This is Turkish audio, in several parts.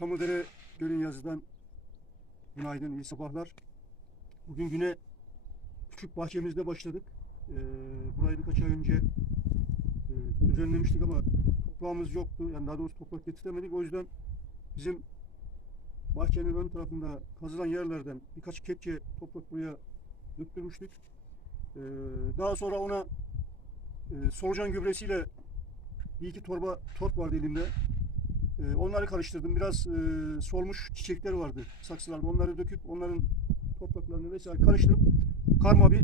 Çamlıdere Gölün Yazı'dan günaydın, iyi sabahlar. Bugün güne küçük bahçemizde başladık. Ee, burayı birkaç ay önce e, düzenlemiştik ama toprağımız yoktu. Yani daha doğrusu toprak getiremedik. O yüzden bizim bahçenin ön tarafında kazılan yerlerden birkaç kepçe toprak buraya döktürmüştük. Ee, daha sonra ona e, solucan gübresiyle bir iki torba torp vardı elimde. Ee, onları karıştırdım. Biraz e, solmuş çiçekler vardı saksılarda. Onları döküp onların topraklarını vesaire karıştırıp karma bir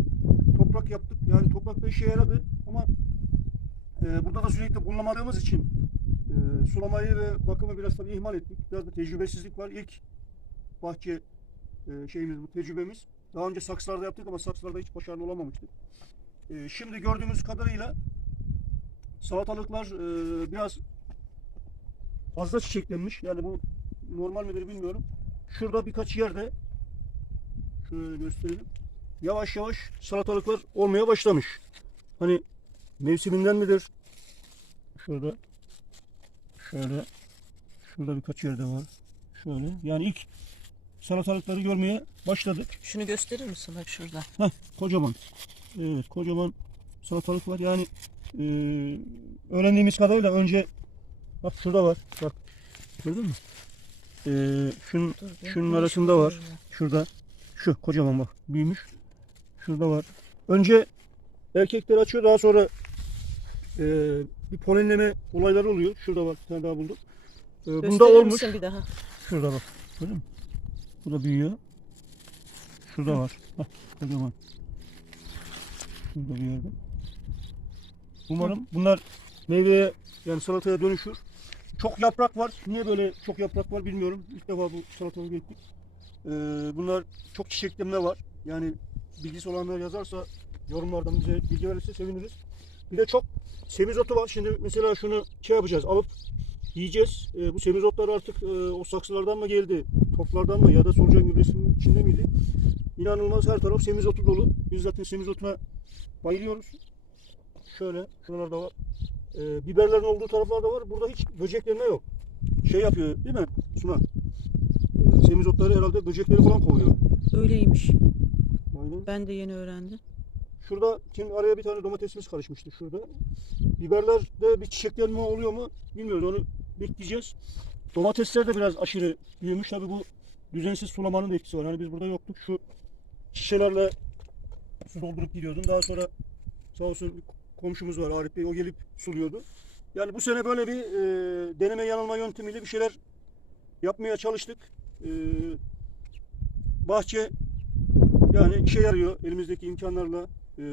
toprak yaptık. Yani toprak da işe yaradı ama e, burada da sürekli bulunamadığımız için e, sulamayı ve bakımı biraz tabii ihmal ettik. Biraz da tecrübesizlik var. İlk bahçe e, şeyimiz bu tecrübemiz. Daha önce saksılarda yaptık ama saksılarda hiç başarılı olamamıştık. E, şimdi gördüğümüz kadarıyla salatalıklar e, biraz fazla çiçeklenmiş. Yani bu normal midir bilmiyorum. Şurada birkaç yerde şöyle gösterelim. Yavaş yavaş salatalıklar olmaya başlamış. Hani mevsiminden midir? Şurada şöyle şurada birkaç yerde var. Şöyle. Yani ilk salatalıkları görmeye başladık. Şunu gösterir misin bak şurada? Heh, kocaman. Evet, kocaman salatalık var. Yani e, öğrendiğimiz kadarıyla önce bak şurada var. Bak. Gördün mü? E, Dur, bir şunun arasında var. Şurada. Şu kocaman bak. Büyümüş. Şurada var. Önce erkekler açıyor. Daha sonra e, bir polenleme olayları oluyor. Şurada var. Bir tane daha buldum. E, bunda olmuş. bir daha? Şurada bak. Gördün mü? Bu da büyüyor. Şurada var. Bak kocaman. Şurada bir yerde. Umarım bunlar meyveye yani salataya dönüşür. Çok yaprak var. Niye böyle çok yaprak var bilmiyorum. İlk defa bu salatalığı ektik. Ee, bunlar çok çiçeklenme var. Yani bilgisi olanlar yazarsa yorumlardan bize bilgi verirse seviniriz. Bir de çok semizotu var. Şimdi mesela şunu şey yapacağız. Alıp yiyeceğiz. Ee, bu semizotlar artık e, o saksılardan mı geldi? Toplardan mı ya da solucan gübresinin içinde miydi? İnanılmaz her taraf semizotu dolu. Biz zaten semizotuna bayılıyoruz. Şöyle şuralarda var. Ee, biberlerin olduğu taraflarda var. Burada hiç böceklenme yok. Şey yapıyor değil mi Suna? Ee, semizotları herhalde böcekleri falan kovuyor. Öyleymiş. Aynen. Ben de yeni öğrendim. Şurada şimdi araya bir tane domatesimiz karışmıştı şurada. Biberlerde bir çiçeklenme oluyor mu bilmiyoruz onu bekleyeceğiz. Domatesler de biraz aşırı büyümüş. Tabii bu düzensiz sulamanın da etkisi var. Hani biz burada yoktuk. Şu şişelerle su doldurup gidiyordum. Daha sonra sağ olsun komşumuz var Arif Bey o gelip suluyordu. Yani bu sene böyle bir e, deneme yanılma yöntemiyle bir şeyler yapmaya çalıştık. E, bahçe yani işe yarıyor elimizdeki imkanlarla. E,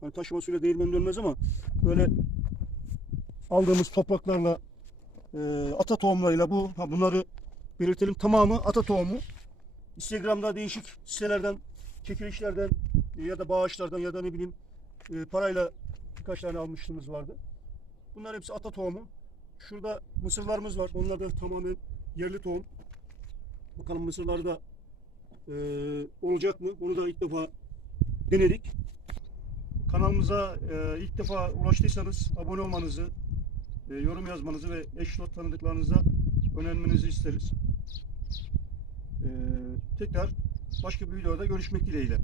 hani taşıma suyla değirmen dönmez ama böyle aldığımız topraklarla e, ata tohumlarıyla bu ha bunları belirtelim tamamı ata tohumu. Instagram'da değişik sitelerden, çekilişlerden ya da bağışlardan ya da ne bileyim e, parayla birkaç tane almışlığımız vardı. Bunlar hepsi ata tohumu. Şurada mısırlarımız var. Onlar da tamamen yerli tohum. Bakalım mısırları da e, olacak mı? Onu da ilk defa denedik. Kanalımıza e, ilk defa ulaştıysanız abone olmanızı, e, yorum yazmanızı ve eş dost tanıdıklarınıza önermenizi isteriz. E, tekrar başka bir videoda görüşmek dileğiyle.